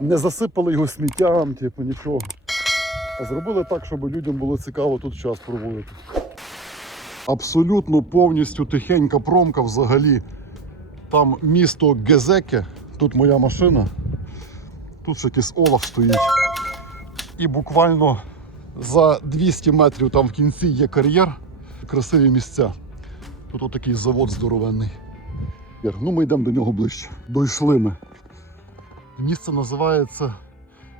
не засипали його сміттям, типу, нічого. А зробили так, щоб людям було цікаво тут час проводити. Абсолютно повністю тихенька промка взагалі. Там місто Гезеке, тут моя машина, тут ще якийсь Олаф стоїть. І буквально за 200 метрів там в кінці є кар'єр, красиві місця. Тут отакий завод здоровенний. Ну, ми йдемо до нього ближче. Дійшли ми. Місце називається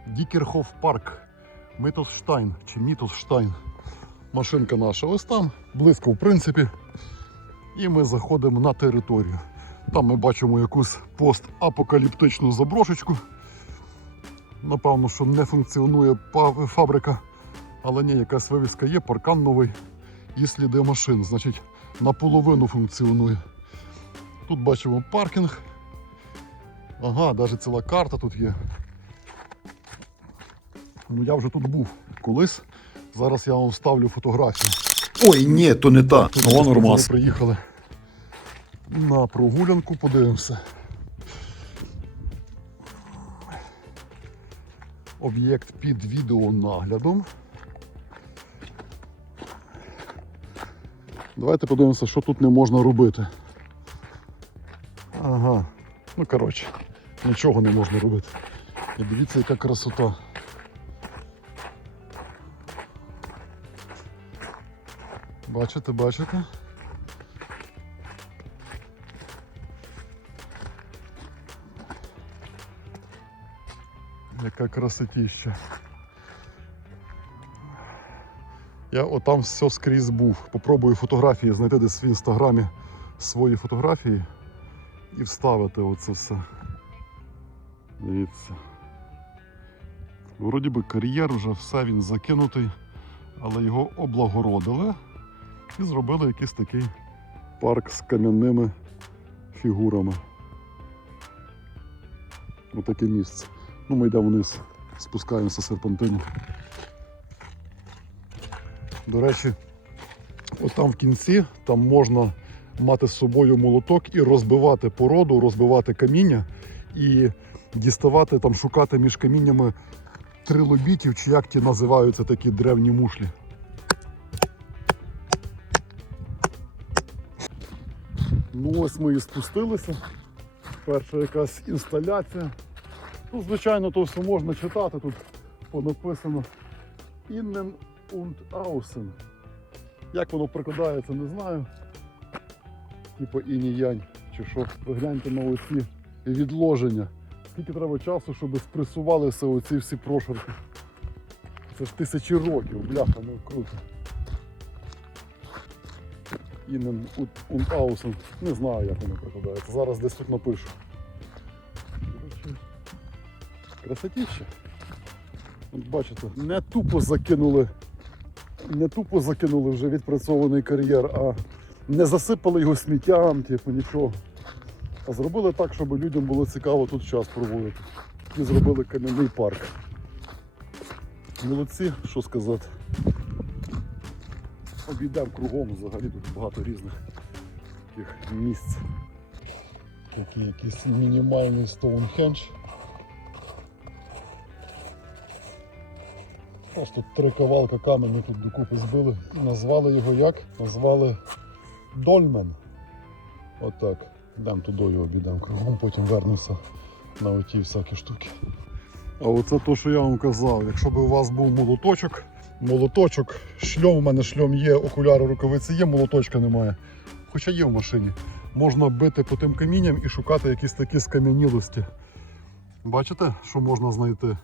Дікерхоф Парк. Митосштайн чи Мітосштайн. Машинка наша ось там, близько в принципі. І ми заходимо на територію. Там ми бачимо якусь постапокаліптичну заброшечку. Напевно, що не функціонує фабрика, але ні, якась вивіска є, паркан новий і сліди машин. Значить, наполовину функціонує. Тут бачимо паркінг. Ага, навіть ціла карта тут є. Ну я вже тут був колись. Зараз я вам вставлю фотографію. Ой, ні, то не та. Тут Ну, ми приїхали на прогулянку, подивимося. Об'єкт під відеонаглядом. Давайте подивимося, що тут не можна робити. Ага. Ну коротше, нічого не можна робити. І дивіться, яка красота. Бачите, бачите? Яка красотіща. Я отам все скрізь був. Попробую фотографії знайти десь в інстаграмі свої фотографії і вставити оце все. Дивіться. Вроді би кар'єр вже все він закинутий, але його облагородили і зробили якийсь такий парк з кам'яними фігурами. Отаке місце. Ну, ми йдемо вниз, спускаємося серпантину. До речі, от там в кінці там можна мати з собою молоток і розбивати породу, розбивати каміння і діставати, там, шукати між каміннями трилобітів, чи як ті називаються такі древні мушлі. Ну ось ми і спустилися. Перша якась інсталяція. Ну, звичайно, то все можна читати. Тут понаписано Innen und Außen. Як воно прикладається, не знаю. Типу інь-янь чи що. Погляньте на оці відложення. Скільки треба часу, щоб спресувалися оці всі прошарки. Це ж тисячі років, бляха, ну круто. Und Außen. Не знаю, як воно прикладається. Зараз десь тут напишу. Красотіще. От бачите, не тупо закинули, не тупо закинули вже відпрацьований кар'єр, а не засипали його сміттям, типу нічого. Зробили так, щоб людям було цікаво тут час проводити. І зробили кам'яний парк. Молодці, що сказати. Обійдемо кругом взагалі тут багато різних таких місць. Такий якийсь мінімальний Стоунхендж. Просто три кавалка каменю тут докупи збили і назвали його як? Назвали Дольмен. Отак. Йдемо туди його обійдемо кругом, потім вернемося на оті всякі штуки. А оце то, що я вам казав, якщо б у вас був молоточок, молоточок, шльом, у мене шльом є, окуляри, рукавиці є, молоточка немає. Хоча є в машині. Можна бити по тим камінням і шукати якісь такі скам'янілості. Бачите, що можна знайти?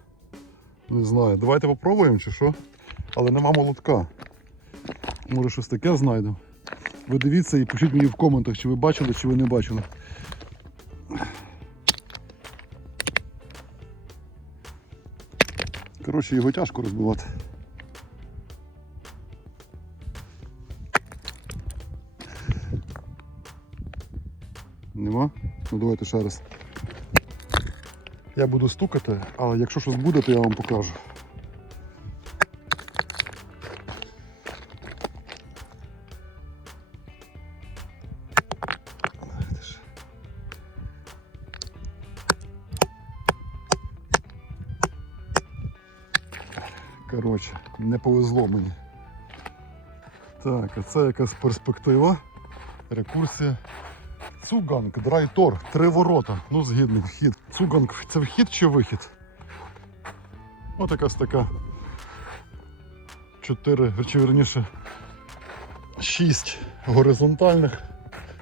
Не знаю. Давайте попробуємо чи що. Але нема молотка. Може щось таке знайдемо. Ви дивіться і пишіть мені в коментах, чи ви бачили, чи ви не бачили. Коротше, його тяжко розбивати. Нема? Ну давайте ще раз. Я буду стукати, але якщо щось буде, то я вам покажу. Не повезло мені. Так, а це якась перспектива. Рекурсія. Цуганг, драйтор, три ворота. Ну, згідно вхід. Цуганг це вхід чи вихід? Ось якась така. Чотири, чи верніше, шість горизонтальних,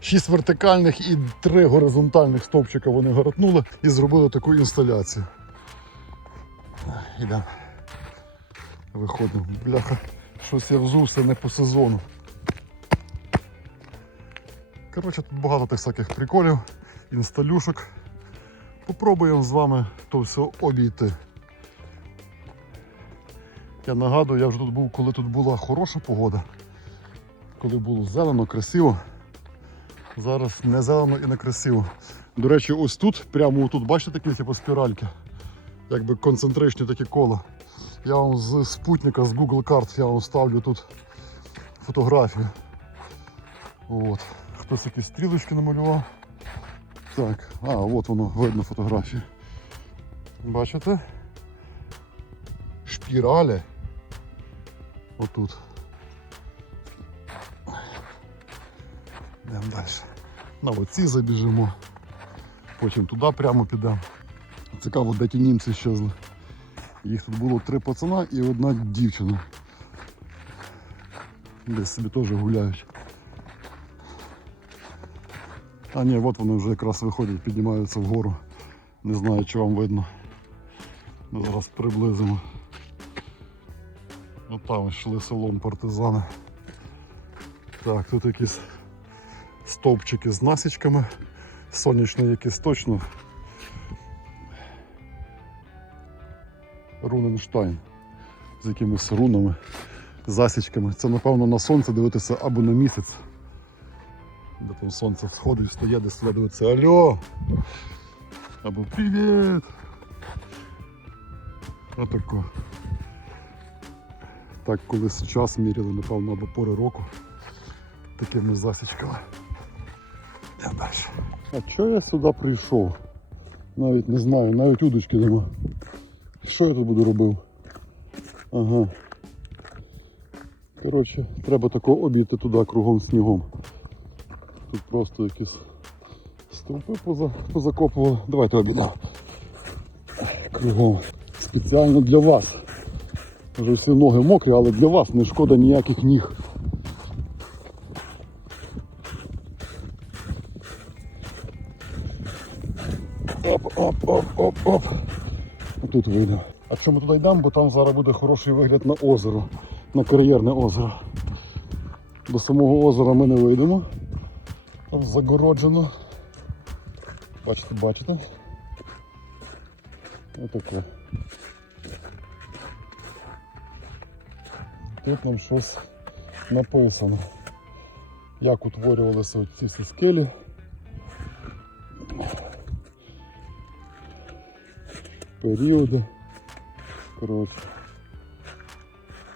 шість вертикальних і три горизонтальних стовпчика вони горотнули і зробили таку інсталяцію. Ідемо. Виходимо. Бляха, щось я взувся не по сезону. Коротше, тут багато тих всяких приколів, інсталюшок. Попробуємо з вами то все обійти. Я нагадую, я вже тут був, коли тут була хороша погода, коли було зелено, красиво. Зараз не зелено і не красиво. До речі, ось тут, прямо тут, бачите такі типу, спіральки, якби концентричні такі кола. Я вам з спутника, з Google карт, я вам ставлю тут фотографію. От. Хтось якісь стрілочки намалював. Так, а, от воно, видно фотографію. Бачите? Шпіралі. Отут. Йдемо далі. На оці забіжимо. Потім туди прямо підемо. Цікаво, де ті німці щезли. Їх тут було три пацана і одна дівчина. Десь собі теж гуляють. А ні, от вони вже якраз виходять, піднімаються вгору. Не знаю, чи вам видно. Ми зараз приблизимо. От там йшли селом партизани. Так, тут якісь стовпчики з насічками. Сонячний якийсь точно. Руненштайн з якимись рунами, засічками. Це напевно на сонце дивитися або на місяць. Де там сонце сходить, стає, десь туди дивиться Алло! Або Привіт! Отако. Так колись час міряли, напевно, або пори року такими засічками. Йдемо далі. А чого я сюди прийшов? Навіть не знаю, навіть удочки нема. Що я тут буду робив? Ага. Коротше, треба тако обійти туди кругом снігом. Тут просто якісь стовпи поза, позакопували. Давайте обійдемо. Кругом. Спеціально для вас. Вже всі ноги мокрі, але для вас не шкода ніяких ніг. Тут вийдемо. А що ми туди йдемо, бо там зараз буде хороший вигляд на озеро, на кар'єрне озеро. До самого озера ми не вийдемо. Там загороджено. Бачите, бачите? Отаке. Тут нам щось написано. Як утворювалися ці скелі. Періоди. Коротше.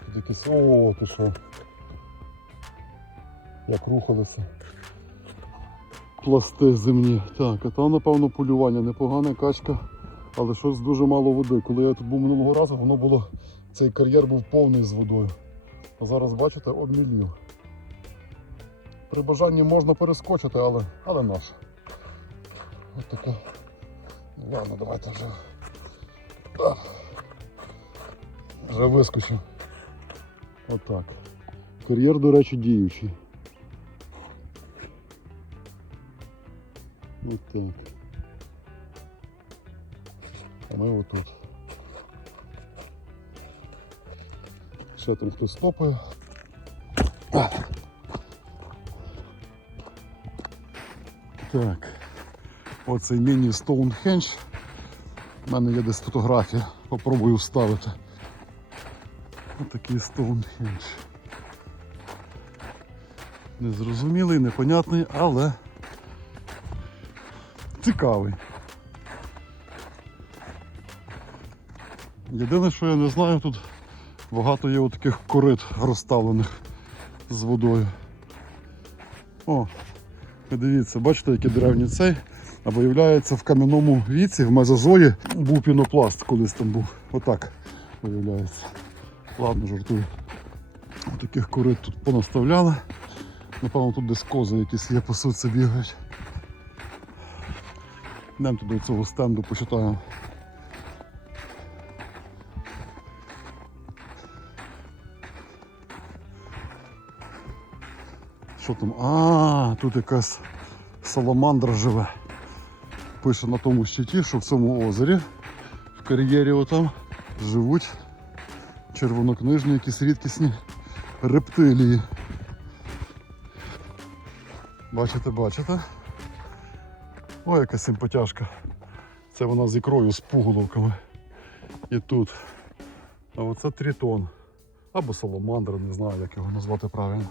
Тут якісь... О, ти що? Як рухалися. Пласти земні. Так, а там, напевно, полювання. Непогана качка, але щось дуже мало води. Коли я тут був минулого разу, воно було. Цей кар'єр був повний з водою. А зараз, бачите, обмілів. При бажанні можна перескочити, але, але наш. Ось таке. Ладно, давайте вже. А. Вже вискочив. Отак. Кар'єр, до речі, діючий. Отак. А ми отут. Ще там хтось топає. Так. Оцей міні Stonehenge. У мене є десь фотографія. Попробую вставити. Отакий Stonehenge. Незрозумілий, непонятний, але цікавий. Єдине, що я не знаю, тут багато є таких корит розставлених з водою. О, ви дивіться, бачите, який древній цей. А виявляється, в кам'яному віці, в мезозої, був пінопласт колись там був. Отак виявляється. Ладно, жартую. Таких корит тут понаставляли. Напевно, тут десь кози якісь є, пасуться, бігають. Йдемо туди до цього стенду, почитаємо. Що там? А, тут якась саламандра живе. Пише на тому щиті, що в цьому озері, в кар'єрі отам, живуть червонокнижні якісь рідкісні рептилії. Бачите, бачите? Ой, яка симпатяшка. Це вона з ікрою, з пуголовками. І тут. А оце тритон. Або саламандра, не знаю, як його назвати правильно.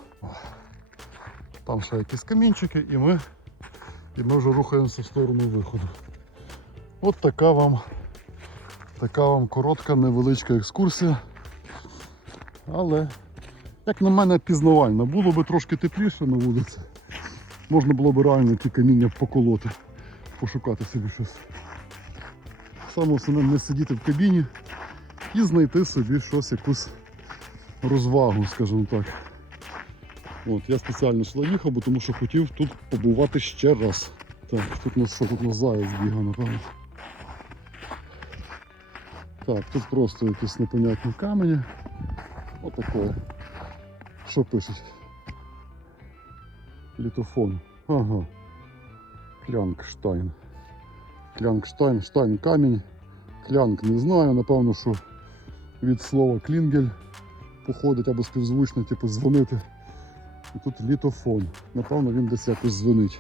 Там ще якісь камінчики і ми, і ми вже рухаємося в сторону виходу. От така вам, така вам коротка, невеличка екскурсія. Але, як на мене, пізнавальна. Було би трошки тепліше на вулиці. Можна було б реально ті каміння поколоти, пошукати собі щось. Саме основне не сидіти в кабіні і знайти собі щось, якусь розвагу, скажімо так. От, я спеціально сюди їхав, бо тому що хотів тут побувати ще раз. Так, тут у нас тут у нас заяць бігає, напевно. Так, тут просто якісь непонятні камені. Отаке. Що пишуть? Літофон. Ага. Клянгштайн. Клянгштайн, штайн камінь. Клянг не знаю, напевно, що від слова клінгель походить або співзвучно, типу дзвонити. І тут літофон. Напевно, він десь якось дзвонить.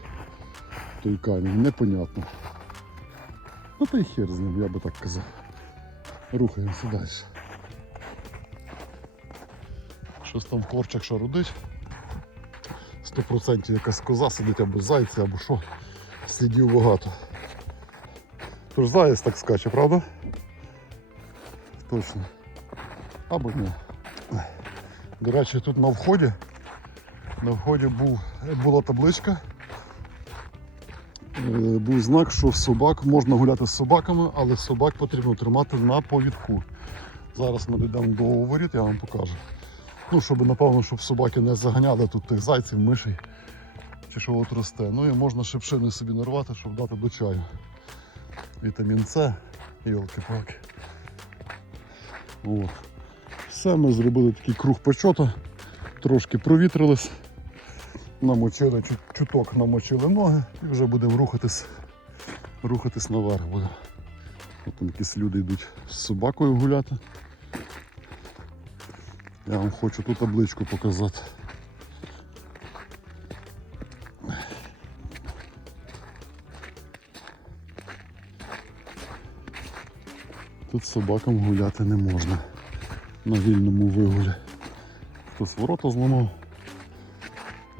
Той камінь, непонятно. Ну та й хер з ним, я би так казав. Рухаємося далі. Щось там в корчах шарудить. 100% якась коза сидить або зайці, або що. Слідів багато. Тож заяць так скаче, правда? Точно. Або ні. До речі, тут на вході. На вході був, була табличка. Е, Був знак, що собак можна гуляти з собаками, але собак потрібно тримати на повідку. Зараз ми дійдемо до воріт, я вам покажу. Ну, щоб, напевно, щоб собаки не заганяли тут тих зайців, мишей чи що от росте. Ну і можна шипшини собі нарвати, щоб дати до чаю. Вітамін С, йолки-палки. Все, ми зробили такий круг почота, трошки провітрились, намочили чу- чуток, намочили ноги і вже будемо рухатись, рухатись наверх. Буде. От там якісь люди йдуть з собакою гуляти. Я вам хочу ту табличку показати. Тут собакам гуляти не можна на вільному вигулі. Хтось ворота зламав.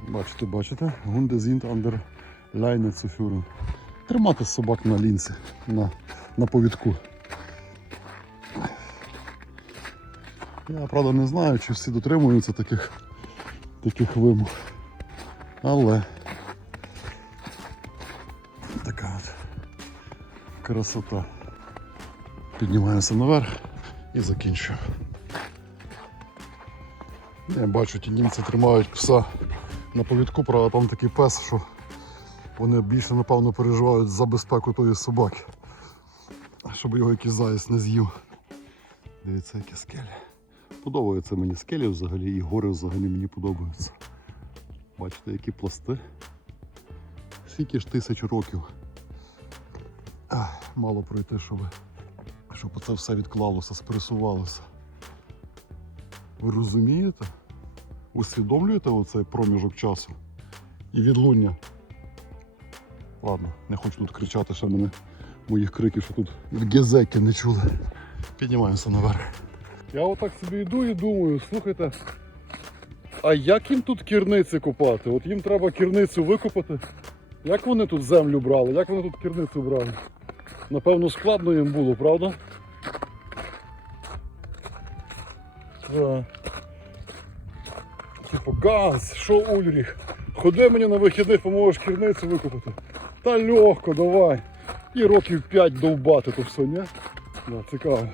Бачите, бачите? Гундезінт андер ляйне цуфюрен. Тримати собак на лінці, на, на повідку. Я правда не знаю, чи всі дотримуються таких, таких вимог. Але така от красота. Піднімаємося наверх і закінчую. Я бачу, ті німці тримають пса на повідку, правда там такий пес, що вони більше, напевно, переживають за безпеку тої собаки, щоб його якийсь заєць не з'їв. Дивіться, які скелі. Подобаються мені скелі взагалі і гори взагалі мені подобаються. Бачите, які пласти. Скільки ж тисяч років. Ах, мало пройти, щоб, щоб це все відклалося, спресувалося. Ви розумієте? Усвідомлюєте оцей проміжок часу і відлуння? Ладно, не хочу тут кричати, що мене моїх криків, що тут гезеки не чули. Піднімаємося наверх. Я отак собі йду і думаю, слухайте, а як їм тут кірниці копати? От їм треба кірницю викопати. Як вони тут землю брали? Як вони тут кірницю брали? Напевно, складно їм було, правда? Так. Типу, газ, що Ульріх? Ходи мені на вихідних, поможеш кірницю викупити. Та легко, давай. І років 5 довбати то все, ні? Да, цікаво.